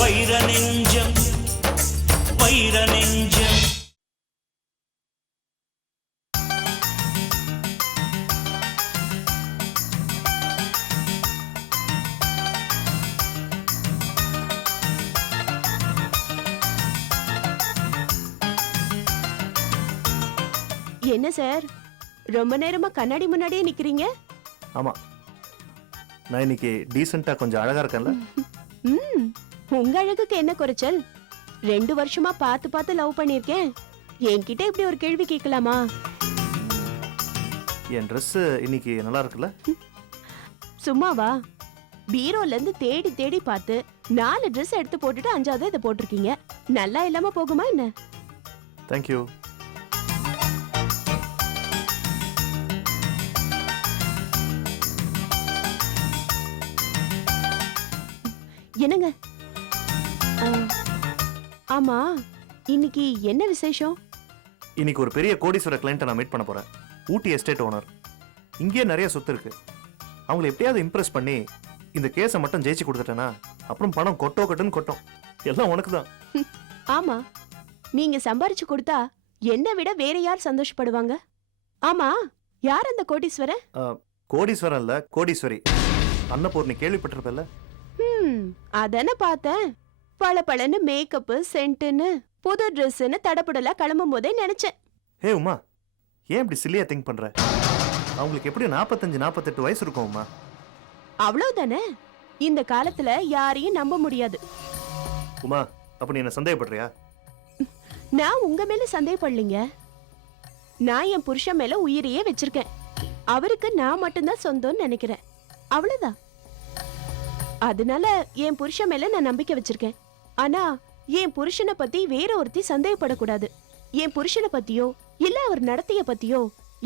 வைர நெஞ்சம் வைர நெஞ்சம். என்ன சார், ரொம்ப நேரமா கண்ணாடி முன்னாடியே நிக்கிறீங்க? ஆமா, நான் இன்னைக்கு டீசெண்டா கொஞ்சம் அழகா இருக்கேன்ல. உங்க அழகுக்கு என்ன குறைச்சல்? 2 வருஷமா பார்த்து பார்த்து லவ் பண்ணிருக்கேன். என்கிட்ட இப்படி ஒரு கேள்வி கேட்கலாமா? என் ட்ரெஸ் இன்னைக்கு நல்லா இருக்குல்ல? சும்மாவா? பீரோல இருந்து தேடி தேடி பார்த்து 4 ட்ரெஸ் எடுத்து போட்டுட்டு 5வது இதை போட்டிருக்கீங்க. நல்லா இல்லாம போகுமா என்ன? தேங்க்யூ. என்னங்க? ஆமா, இன்னைக்கு என்ன விசேஷம்? இன்னைக்கு ஒரு பெரிய கோடீஸ்வர கிளையண்ட்டை நான் மீட் பண்ண போறேன். ஊட்டி எஸ்டேட் ஓனர். இங்கேயே நிறைய சொத்து இருக்கு. அவங்களை எப்படியாவது இம்ப்ரெஸ் பண்ணி இந்த கேஸை மட்டும் ஜெயிச்சு கொடுத்துட்டேன்னா அப்புறம் பணம் கொட்டோ கட்டுன்னு கொட்டும். எல்லாம் உனக்கு தான். ஆமா, நீங்க சம்பாரிச்சு கொடுத்தா என்னை விட வேற யார் சந்தோஷப்படுவாங்க? ஆமா, யார் அந்த கோடீஸ்வரன்? கோடீஸ்வரன் இல்ல, கோடீஸ்வரி. அன்னபூர்ணி கேள்விப்பட்டிருப்பல்ல? அதானே பார்த்தேன். பளபளன்னு மேக்கப் சென்ட்னு புது ட்ரெஸ்ன்னு தடபுடலா கிளம்பும் போதே நினைச்சேன். ஹே உமா, ஏன் இப்படி சில்லியா திங்க் பண்ற? அவங்களுக்கு எப்படி 45-48 வயசு இருக்கும் உமா. அவ்வளவுதானே. இந்த காலத்துல யாரையும் நம்ப முடியாது. உமா, அப்ப நீ என்ன சந்தேகப்படுறியா? நான் உங்க மேல சந்தேகப்படலீங்க. நான் என் புருஷன் மேல உயிரையே வச்சிருக்கேன். அவருக்கு நான் மட்டும்தான் சொந்தம்னு நினைக்கிறேன். அவ்வளவுதான். அதனால என் புருஷன் மேல நான் நம்பிக்கை வச்சிருக்கேன். ஆனா என் புருஷனை பத்தி வேற ஒருத்தி சந்தேகப்படக்கூடாது. என் புருஷனை பத்தியோ இல்ல அவர் நடத்தைய பத்தியோ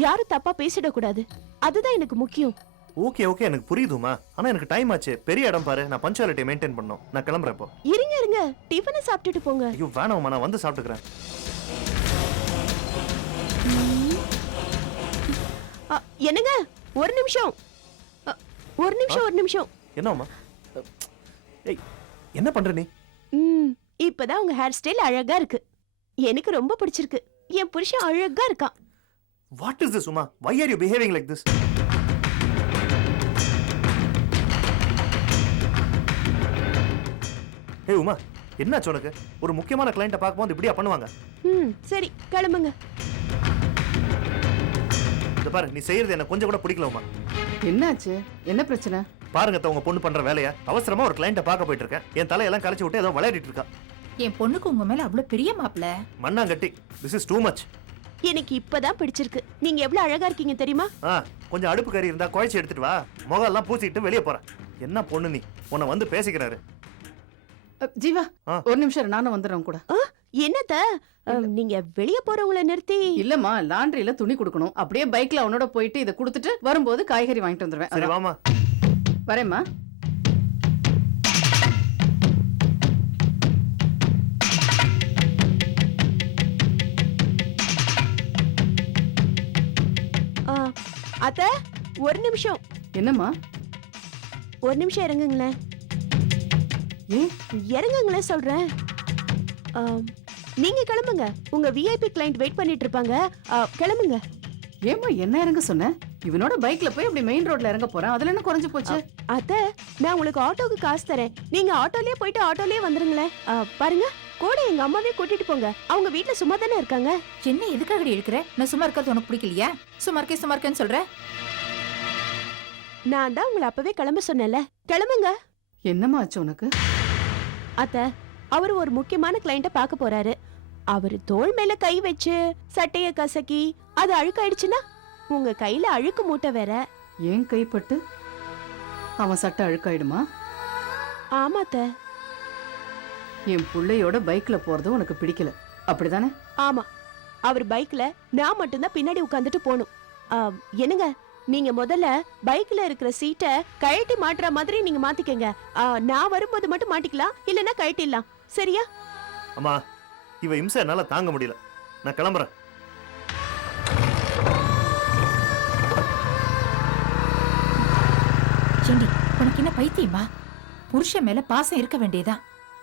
யாரும் தப்பா பேசிடக்கூடாது. அதுதான் எனக்கு முக்கியம். ஓகே ஓகே, எனக்கு புரியுதுமா. ஆனா எனக்கு டைம் ஆச்சு. பெரிய இடம் பாரு, நான் பஞ்சுவாலிட்டி மெயின்டைன் பண்ணணும். நான் கிளம்புறேன் இப்போ. இருங்க இருங்க, டிஃபனை சாப்பிட்டுட்டு போங்க. ஐயோ வேணாம்மா, நான் வந்து சாப்பிட்டுக்கிறேன். என்னங்க, ஒரு நிமிஷம். ஒரு நிமிஷம் ஒரு நிமிஷம். என்னம்மா? ஏய், என்ன பண்ற நீ? இப்பதான் உங்க ஹேர் ஸ்டைல் அழகா இருக்கு. எனக்கு ரொம்ப பிடிச்சிருக்கு. என் புருஷன் அழகா இருக்கான். What is this, Uma? Why are you behaving like this? Hey, Uma, என்னாச்சு உனக்கு? ஒரு முக்கியமான கிளையண்ட்டை பார்க்கும்போது இப்படியா பண்ணுவாங்க? சரி, கிளம்புங்க. இத பாரு, நீ செய்யறது எனக்கு கொஞ்சம் கூட பிடிக்கல உமா. என்னாச்சு? என்ன பிரச்சனை? பாருங்க உங்க பொண்ணு பண்ற வேலையா. அவசரமா ஒரு கிளையண்ட்டை பார்க்க போயிட்டு இருக்கேன். என் தலையெல்லாம் கலச்சி விட்டு ஏதோ விளையாடிட்டு இருக்கா. என் பொண்ணுக்கு உங்க மேல அவ்வளவு பெரிய மாப்ள. மண்ணாங்கட்டி, this is too much. எனக்கு இப்பதான் பிடிச்சிருக்கு. நீங்க எவ்வளவு அழகா இருக்கீங்க தெரியுமா? கொஞ்சம் அடுப்பு கறி இருந்தா குழைச்சி எடுத்துட்டு வா. முகெல்லாம் பூசிட்டு வெளியே போறேன். என்ன பொண்ணு நீ? உன்னை வந்து பேசிக்கிறாரு. ஜீவா, ஒரு நிமிஷம் நானும் வந்துடுறேன் கூட. என்னத்த? நீங்க வெளிய போறவங்கள நிறுத்தி? இல்லம்மா, லாண்டரியில துணி கொடுக்கணும். அப்படியே பைக்ல அவனோட போயிட்டு இதை கொடுத்துட்டு வரும்போது காய்கறி வாங்கிட்டு வந்துருவேன். சரி வாமா. வரேம்மா. அத்த, ஒரு நிமிஷம். என்னம்மா? ஒரு நிமிஷம் இறங்குங்களேன். இறங்குங்களேன் சொல்றேன். நீங்க கிளம்புங்க. உங்க விஐபி கிளையண்ட் வெயிட் பண்ணிட்டு இருப்பாங்க. கிளம்புங்க. ஏமா என்ன இறங்க சொன்ன? இவனோட பைக்ல போய் அப்படி மெயின் ரோட்ல இறங்க போறேன். அதுல என்ன குறைஞ்சு போச்சு? அத்த, நான் உங்களுக்கு ஆட்டோக்கு காசு தரேன். நீங்க ஆட்டோலயே போயிட்டு ஆட்டோலயே வந்துருங்களேன். பாருங்க, கூட எங்க அம்மாவே கூட்டிட்டு போங்க. அவங்க வீட்ல சும்மா தானே இருக்காங்க. என்ன எதுக்காக எடுக்கிற? நான் சும்மா இருக்கிறது உனக்கு பிடிக்கலையா? சும்மா இருக்கேன்னு சொல்ற? நான் தான் உங்களை அப்பவே கிளம்ப சொன்னேன்ல. கிளம்புங்க. என்னம்மா ஆச்சு உனக்கு? அத்த, அவர் ஒரு முக்கியமான கிளையண்ட பார்க்க போறாரு. அவரு தோள் மேல கை வச்சு சட்டைய கசக்கி அது அழுக்காயிடுச்சுன்னா உங்க கையில அழுக்கு மூட்டை வேற. ஏன் கைப்பட்டு அவன் சட்டை அழுக்காயிடுமா? ஆமாத்த. என் புள்ளையோட பைக்ல போறது உனக்கு பிடிக்கல, அப்படிதானே? ஆமா, அவர் பைக்ல நான் மட்டும்தான் பின்னாடி உட்கார்ந்துட்டு போகணும். என்னங்க, நீங்க முதல்ல பைக்ல இருக்கிற சீட்டை கழட்டி மாட்டுற மாதிரி நீங்க மாத்திக்கங்க. நான் வரும்போது மட்டும் மாட்டிக்கலாம், இல்லன்னா கழட்டிடலாம். சரியா? அம்மா, இவ இம்சை என்னால தாங்க முடியல. நான் கிளம்புறேன். உனக்கு என்ன பைத்தியமா? புருஷன் மேல பாசம் இருக்க வேண்டியதான்,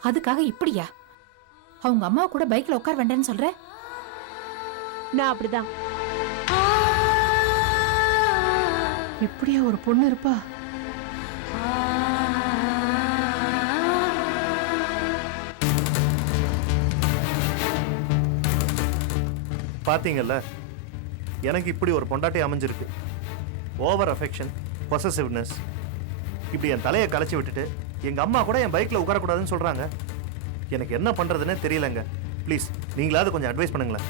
அதுக்காக இப்படியா? அவங்க அம்மா கூட பைக்ல உட்கார வேண்டான்னு சொல்ற? நான் அப்படிதான். இப்படியா ஒரு பொண்ணு இருப்பா? பாத்தீங்கல்ல, எனக்கு இப்படி ஒரு பொண்டாட்டி அமைஞ்சிருக்கு. ஓவர் அஃபெக்ஷன், பொசசிவ்னஸ், இப்படி என் தலையை கலைச்சி விட்டுட்டு எங்க அம்மா கூட என் பைக்ல உட்காரக்கூடாதுன்னு சொல்றாங்க. எனக்கு என்ன பண்றதுன்னே தெரியலங்க. ப்ளீஸ் நீங்களாவது கொஞ்சம் அட்வைஸ் பண்ணுங்களேன்.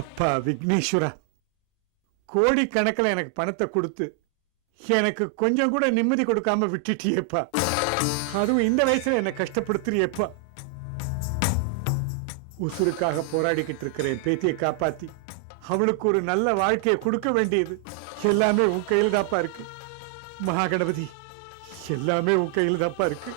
அப்பா விக்னேஸ்வரா, கோடிக்கணக்கில் எனக்கு பணத்தை கொடுத்து எனக்கு கொஞ்சம் கூட நிம்மதி கொடுக்காம விட்டுட்டியேப்பா. அதுவும் இந்த வயசுல என்ன கஷ்டப்படுத்துறியேப்பா. உசுருக்காக போராடிக்கிட்டு இருக்கிற என் பேத்தியை காப்பாத்தி அவளுக்கு ஒரு நல்ல வாழ்க்கையை கொடுக்க வேண்டியது எல்லாமே உன் கையில் தாப்பா இருக்கு. மகாகணபதி, எல்லாமே உன் கையில் தாப்பா இருக்கு.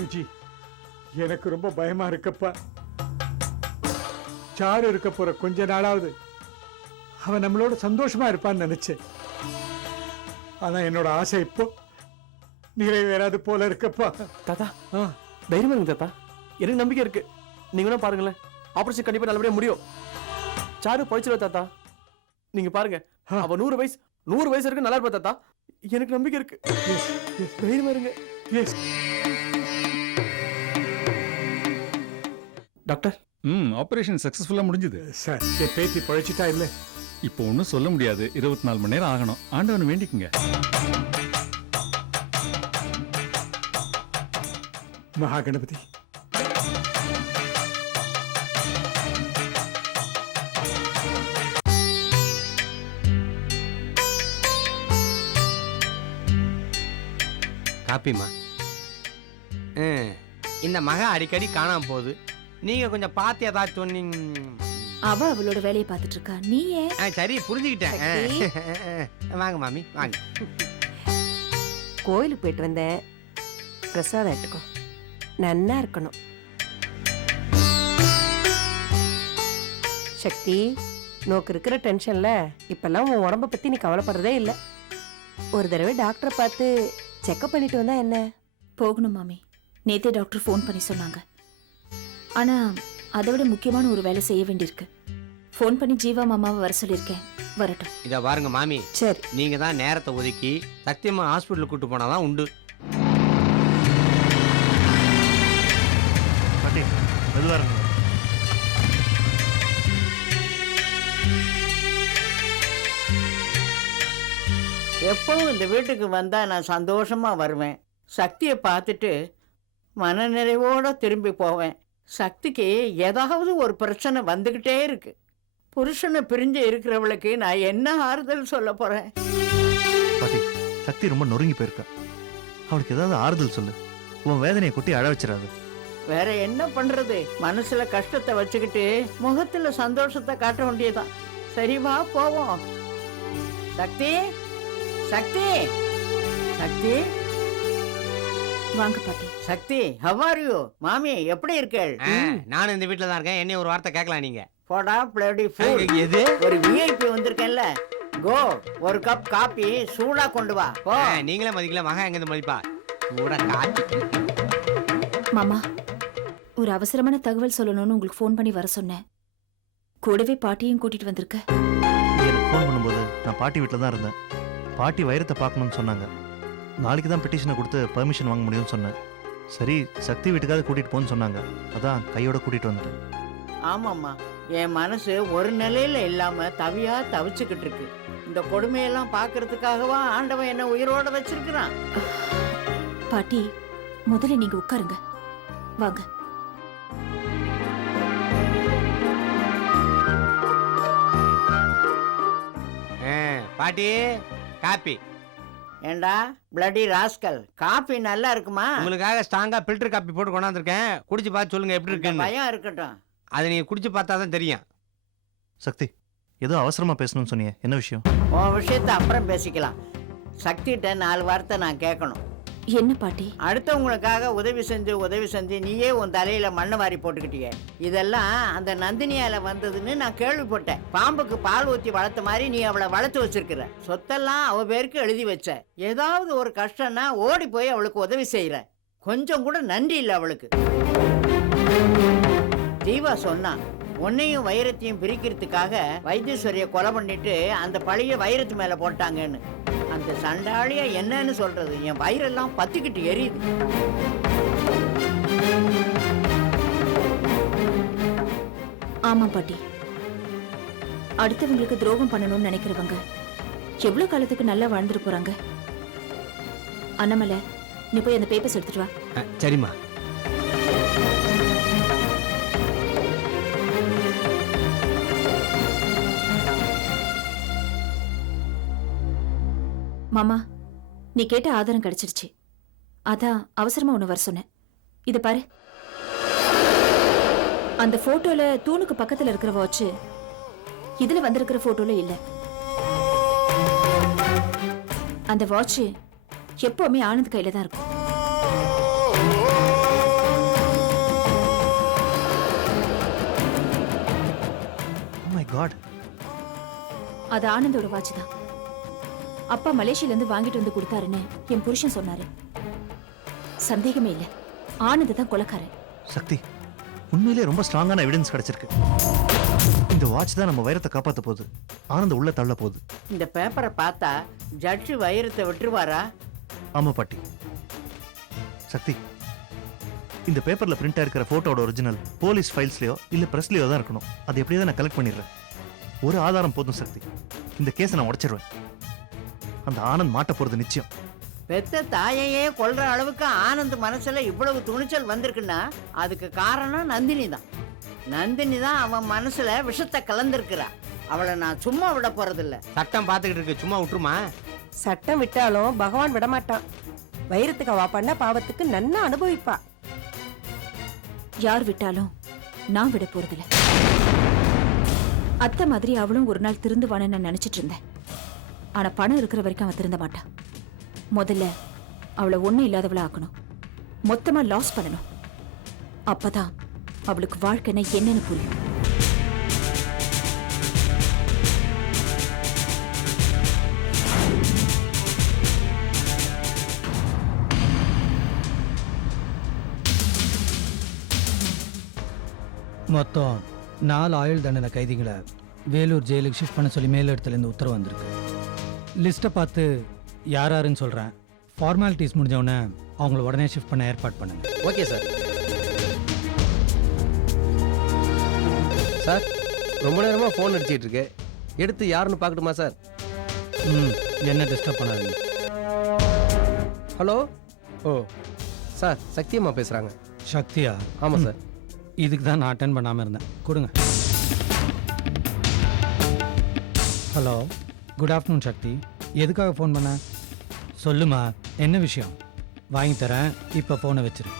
விஜி, எனக்கு ரொம்ப பயமா இருக்கப்பா. சாரு இருக்க போற கொஞ்ச நாளாவது அவன் நம்மளோட சந்தோஷமா இருப்பான்னு நினைச்சேன். ஆனா என்னோட ஆசை இப்போ நிறைவேறாது போல இருக்கப்பா. தாத்தா தைரியமா இருங்க தாத்தா, எனக்கு நம்பிக்கை இருக்கு. நீங்க வேணா பாருங்களேன், ஆபரேஷன் கண்டிப்பா நல்லபடியா முடியும். சாரு பழிச்சிருவா தாத்தா. நீங்க பாருங்க, அவ 100 வயசு இருக்கு, நல்லா இருப்பா தாத்தா. எனக்கு நம்பிக்கை இருக்கு. தைரியமா இருங்க. டாக்டர், ஆபரேஷன் சக்சஸ்ஃபுல்லா முடிஞ்சது சார். என் பேத்தி பழிச்சிட்டா இல்ல? இப்போ ஒன்றும் சொல்ல முடியாது, 24 மணி நேரம் ஆகணும். ஆண்டவனை வேண்டிக்குங்க. மகாகணபதி, காப்பிமா, இந்த மக அடிக்கடி காணாம போகுது. நீங்க கொஞ்சம் பார்த்து ஏதாச்சும் சொன்னீங்க. அவ அவளோட வேலையை பார்த்துட்டு இருக்கா, நீ ஏன்? சரி, புரிஞ்சுக்கிட்டேன். வாங்க மாமி, வாங்க. கோயிலுக்கு போயிட்டு வந்தேன், பிரசாதம் எடுத்துக்கோ, நன்னா இருக்கணும். சக்தி, நோக்கு இருக்கிற டென்ஷன்ல இப்பெல்லாம் உன் உடம்ப பத்தி நீ கவலைப்படுறதே இல்லை. ஒரு தடவை டாக்டரை பார்த்து செக்அப் பண்ணிட்டு வந்தா என்ன? போகணும் மாமி, நேத்தே டாக்டர் ஃபோன் பண்ணி சொன்னாங்க. ஆனா அதை விட முக்கியமான ஒரு வேலை செய்ய வேண்டியிருக்கு. ஃபோன் பண்ணி ஜீவா மாமாவை வர சொல்லியிருக்கேன், வரட்டும். இதை பாருங்க மாமி, சரி, நீங்க தான் நேரத்தை ஒதுக்கி சத்தியமா ஹாஸ்பிட்டலுக்கு கூட்டு போனாதான் உண்டு. பாட்டி மெதுவா இருங்க. எப்பவும் இந்த வீட்டுக்கு வந்தா நான் சந்தோஷமா வருவேன். சக்தியை பார்த்துட்டு மனநிறைவோட திரும்பி போவேன். சக்திக்கு ஏதாவது ஒரு பிரச்சனை வந்துகிட்டே இருக்கு. புருஷனை பிரிஞ்சு இருக்கிறவளுக்கு நான் என்ன ஆறுதல் சொல்ல போறேன்? பாட்டி, சக்தி ரொம்ப நொறுங்கி போயிருக்கா. அவளுக்கு ஏதாவது ஆறுதல் சொல்லு. உன் வேதனையை கொட்டி அழ வச்சிடாது. வேற என்ன பண்றது? மனசுல கஷ்டத்தை வச்சுக்கிட்டு முகத்துல சந்தோஷத்தை காட்ட வேண்டியதான். சரி வா போவோம். சக்தி, சக்தி, சக்தி, வாங்க பாட்டி. சக்தி, how are you? மாமி எப்படி இருக்கேள்? நானும் இந்த வீட்டுல தான் இருக்கேன். என்ன ஒரு வார்த்தை கேட்கலாம் நீங்க? போடா bloody fool. எது? ஒரு விஐபி வந்திருக்கேன்ல, கோ ஒரு கப் காபி சூடா கொண்டு வா. போ. நீங்களே மதிக்கல, மகா எங்க மதிப்பா? சூடா காப்பி. மாமா, ஒரு அவசரமான தகவல் சொல்லணும்னு உங்களுக்கு ஃபோன் பண்ணி வர சொன்னேன். கூடவே பாட்டியும் கூட்டிட்டு வந்திருக்க. நீ எனக்கு ஃபோன் பண்ணும்போது நான் பாட்டி வீட்டில் தான் இருந்தேன். பாட்டி வைரத்தை பார்க்கணும்னு சொன்னாங்க. நாளைக்கு தான் பெட்டிஷனை கொடுத்து பெர்மிஷன் வாங்க முடியும்னு சொன்னேன். சரி சக்தி வீட்டுக்காவது கூட்டிகிட்டு போன்னு சொன்னாங்க. அதான் கையோட கூட்டிகிட்டு வந்துட்டேன். ஆமாம்மா, என் மனசு ஒரு நிலையில இல்லாம தவியா தவிச்சுக்கிட்டு இருக்கு. இந்த கொடுமையெல்லாம் பார்க்கறதுக்காகவா ஆண்டவன் என்ன உயிரோட வச்சிருக்கிறான்? பாட்டி, முதல்ல நீங்க உட்காருங்க. வாங்க. பாட்டி காப்பி. ஏண்டா பிளடி ராஸ்கல், காபி நல்லா இருக்குமா? உங்களுக்காக ஸ்ட்ராங்கா ஃபில்டர் காப்பி போட்டு கொண்டாந்துருக்கேன். குடிச்சு பார்த்து சொல்லுங்க எப்படி இருக்குன்னு. பயம் இருக்கட்டும். அதை நீங்க குடிச்சு பார்த்தா தான் தெரியும். சக்தி, ஏதோ அவசரமா பேசணும்னு சொன்னீங்க, என்ன விஷயம்? உன் விஷயத்தை அப்புறம் பேசிக்கலாம். சக்திகிட்ட 4 வார்த்தை நான் கேட்கணும். என்ன பாட்டி? அடுத்தவங்களுக்காக உதவி செஞ்சு நீயே உன் தலையில மண்ணை வாரி போட்டுக்கிட்டிய. இதெல்லாம் அந்த நந்தினியால வந்ததுன்னு நான் கேள்விப்பட்டேன். பாம்புக்கு பால் ஊற்றி வளர்த்த மாதிரி நீ அவளை வளர்த்து வச்சிருக்கிற. சொத்தெல்லாம் அவ பேருக்கு எழுதி வச்ச. ஏதாவது ஒரு கஷ்டம்னா ஓடி போய் அவளுக்கு உதவி செய்யற. கொஞ்சம் கூட நன்றி இல்லை அவளுக்கு. ஜீவா சொன்னா உன்னையும் வைரத்தையும் பிரிக்கிறதுக்காக வைத்தீஸ்வரிய கொலை பண்ணிட்டு அந்த பழைய வைரத்து மேல போட்டாங்கன்னு. அந்த சண்டாளிய என்னன்னு சொல்றது? என் வயிறெல்லாம் பத்திக்கிட்டு எரியுது. ஆமா பாட்டி, அடுத்தவங்களுக்கு துரோகம் பண்ணணும்னு நினைக்கிறவங்க எவ்வளவு காலத்துக்கு நல்லா வாழ்ந்துட்டு போறாங்க. அண்ணாமலை, நீ போய் அந்த பேப்பர்ஸ் எடுத்துட்டு வா. சரிம்மா. மாமா, நீ கேட்ட ஆதாரம் கிடைச்சிருச்சு. அதான் அவசரமா ஒண்ணு வர சொன்னேன். இது பாரு. அந்த போட்டோல தூணுக்கு பக்கத்துல இருக்கிற வாட்ச் இதுல வந்திருக்கிற போட்டோல இல்ல. அந்த வாட்ச் எப்பவுமே ஆனந்த் கையில தான் இருக்கும். Oh my God. அது ஆனந்தோட வாட்ச் தான். அப்பா மலேசியில இருந்து வாங்கிட்டு வந்து கொடுத்தாருன்னு என் புருஷன் சொன்னாரு. சந்தேகமே இல்ல, ஆனந்த் தான் கொலைக்காரன். சக்தி, உண்மையிலே ரொம்ப ஸ்ட்ராங்கான எவிடன்ஸ் கிடைச்சிருக்கு. இந்த வாட்ச் தான் நம்ம வைரத்தை காப்பாத்த போகுது. ஆனந்த் உள்ள தள்ள போகுது. இந்த பேப்பரை பார்த்தா ஜட்ஜு வைரத்தை விட்டுருவாரா? ஆமா பாட்டி. சக்தி, இந்த பேப்பர்ல பிரிண்ட் இருக்கிற போட்டோட ஒரிஜினல் போலீஸ் ஃபைல்ஸ்லயோ இல்ல பிரஸ்லயோ தான் இருக்கணும். அது எப்படியே நான் கலெக்ட் பண்ணிடுறேன். ஒரு ஆதாரம் போதும் சக்தி, இந்த கேஸை நான் உடைச்சிருவேன். அந்த ஆனந்த் மாட்ட போறது நிச்சயம். பெத்த தாயையே கொல்ற அளவுக்கு ஆனந்த் மனசுல இவ்வளவு துணிச்சல் வந்திருக்குன்னா அதுக்கு காரணம் நந்தினி தான். நந்தினி தான் அவன் மனசுல விஷத்தை கலந்திருக்கிறா. அவளை நான் சும்மா விட போறதில்ல. சட்டம் பார்த்துக்கிட்டு இருக்கு, சும்மா விட்டுருமா? சட்டம் விட்டாலும் பகவான் விட மாட்டான். வைரத்துக்கு அவ பண்ண பாவத்துக்கு நன்னா அனுபவிப்பா. யார் விட்டாலும் நான் விட போறதில்ல. அத்தை மாதிரி அவளும் ஒரு நாள் திருந்துவான்னு நான் நினைச்சிட்டு இருந்தேன். ஆனா பணம் இருக்கிற வரைக்கும் அவன் திருந்த மாட்டான். முதல்ல அவளை ஒண்ணும் இல்லாதவளை ஆக்கணும். மொத்தமா லாஸ் பண்ணணும். அப்பதான் அவளுக்கு வாழ்க்கைன்னா என்னன்னு புரியும். மொத்தம் 4 ஆயுள் தண்டனை கைதிகளை வேலூர் ஜெயிலுக்கு ஷிஃப்ட் பண்ண சொல்லி மேலிடத்துலேருந்து உத்தரவு வந்திருக்கு. லிஸ்ட்டை பார்த்து யார் யாருன்னு சொல்கிறேன். ஃபார்மாலிட்டிஸ் முடிஞ்சவொடனே அவங்கள உடனே ஷிஃப்ட் பண்ண ஏற்பாடு பண்ணுங்க. Okay sir. சார், ரொம்ப நேரமாக ஃபோன் அடிச்சிட்டு இருக்கு. எடுத்து யாருன்னு பார்க்கட்டுமா சார்? என்ன டிஸ்டர்ப் பண்ணாதீங்க. ஹலோ. ஓ சார், சக்தியம்மா பேசுகிறாங்க. சக்தியா? ஆமாம் சார். இதுக்கு தான் நான் அட்டென்ட் பண்ணாமல் இருந்தேன். கொடுங்க. ஹலோ, குட் ஆஃப்டர்நூன் சக்தி. எதுக்காக ஃபோன் பண்ண? சொல்லுமா, என்ன விஷயம்? வாங்கி தரேன், இப்போ ஃபோனை வச்சிரு.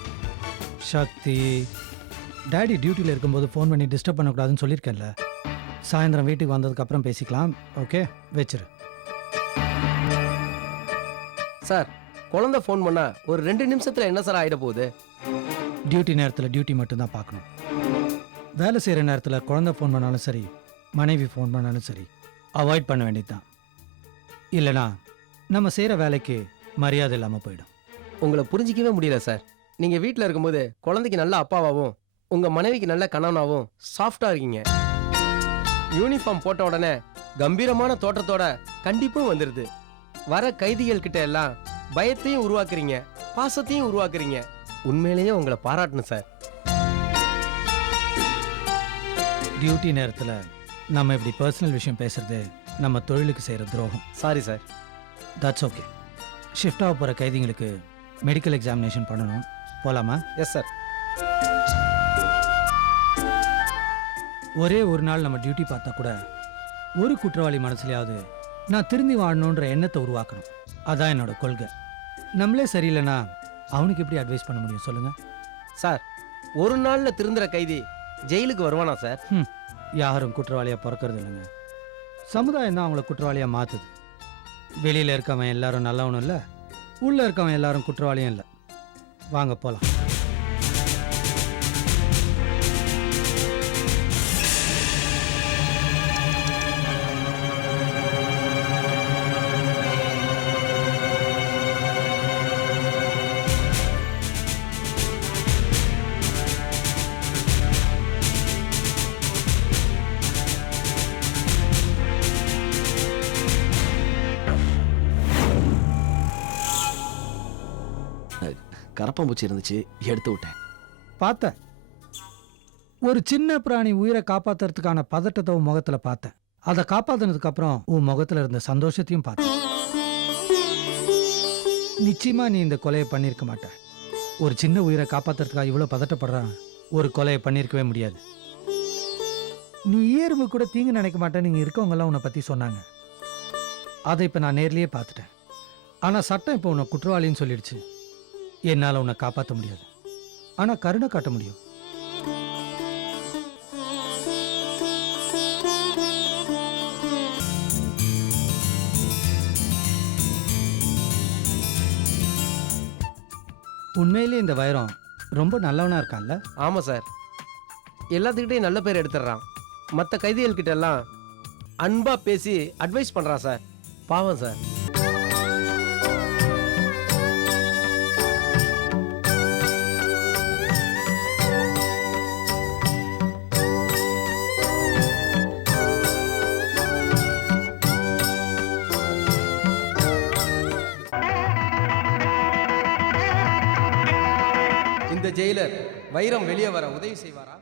சக்தி, டேடி டியூட்டியில் இருக்கும்போது ஃபோன் பண்ணி டிஸ்டர்ப் பண்ணக்கூடாதுன்னு சொல்லியிருக்கேன்ல. சாயந்தரம் வீட்டுக்கு வந்ததுக்கப்புறம் பேசிக்கலாம். ஓகே, வச்சிரு. சார், குழந்தை ஃபோன் பண்ணா ஒரு 2 நிமிஷத்தில் என்ன சார் ஆகிட போகுது? டியூட்டி நேரத்தில் டியூட்டி மட்டும்தான் பார்க்கணும். வேலை செய்கிற நேரத்தில் குழந்தை ஃபோன் பண்ணாலும் சரி, மனைவி ஃபோன் பண்ணாலும் சரி, அவாய்ட் பண்ண வேண்டியது தான். இல்லைனா நம்ம செய்கிற வேலைக்கு மரியாதை இல்லாமல் போயிடும். உங்களை புரிஞ்சிக்கவே முடியல சார். நீங்கள் வீட்டில் இருக்கும்போது குழந்தைக்கு நல்ல அப்பாவாகவும் உங்க மனைவிக்கு நல்ல கணவனாவும் சாஃப்டா இருக்கீங்க. யூனிஃபார்ம் போட்ட உடனே கம்பீரமான தோற்றத்தோட கண்டிப்பும் வந்துருது. வர கைதிகள் கிட்ட எல்லாம் பயத்தையும் உருவாக்குறீங்க, பாசத்தையும் உருவாக்குறீங்க. உண்மையிலேயே உங்களை பாராட்டணும் சார். டியூட்டி நேரத்தில் நம்ம இப்படி பர்சனல் விஷயம் பேசுறது நம்ம தொழிலுக்கு செய்கிற துரோகம். Sorry sir. That's okay. ஷிஃப்டாக போகிற கைதிங்களுக்கு மெடிக்கல் எக்ஸாமினேஷன் பண்ணணும். போகலாமா? Yes sir. ஒரே ஒரு நாள் நம்ம டியூட்டி பார்த்தா கூட ஒரு குற்றவாளி மனசுலையாவது நான் திருந்தி வாழணுன்ற எண்ணத்தை உருவாக்கணும். அதான் என்னோட கொள்கை. நம்மளே சரியில்லைன்னா அவனுக்கு எப்படி அட்வைஸ் பண்ண முடியும் சொல்லுங்க சார்? ஒரு நாள்ல திருந்துற கைதி ஜெயிலுக்கு வருவானா சார்? யாரும் குற்றவாளியாக பிறக்கிறது இல்லைங்க. சமுதாயம் தான் அவங்கள குற்றவாளியாக மாற்றுது. வெளியில் இருக்கவன் எல்லாரும் நல்லவனும் இல்லை, உள்ளே இருக்கவன் எல்லாரும் குற்றவாளியும் இல்லை. வாங்க போகலாம். கரப்பாம்பூச்சி இருந்துச்சு, எடுத்து விட்டேன். பார்த்தேன். ஒரு சின்ன பிராணி உயிரை காப்பாத்துறதுக்கான பதட்டத்தை உன் முகத்துல பார்த்தேன். அதை காப்பாத்தினதுக்கு அப்புறம் உன் முகத்துல இருந்த சந்தோஷத்தையும் பார்த்தேன். நிச்சயமா நீ இந்த கொலையை பண்ணியிருக்க மாட்ட. ஒரு சின்ன உயிரை காப்பாத்துறதுக்காக இவ்வளவு பதட்டப்படுறான் ஒரு கொலையை பண்ணியிருக்கவே முடியாது. நீ ஈயரும்பு கூட தீங்கு நினைக்க மாட்டேன் நீங்க இருக்கவங்க எல்லாம் உன்னை பத்தி சொன்னாங்க. அதை இப்ப நான் நேர்லயே பார்த்துட்டேன். ஆனா சட்டம் இப்ப உன்னை குற்றவாளின்னு சொல்லிடுச்சு. என்னால் உன்னை காப்பாற்ற முடியாது, ஆனா கருணை காட்ட முடியும். உண்மையிலே இந்த வைரம் ரொம்ப நல்லவனா இருக்கான்ல? ஆமா சார். எல்லாத்துக்கிட்டையும் நல்ல பேர் எடுத்துடுறான். மற்ற கைதிகள் கிட்ட எல்லாம் அன்பா பேசி அட்வைஸ் பண்றான் சார். பாவம் சார். இந்த ஜெயிலர் வைரம் வெளியே வர உதவி செய்வாரா?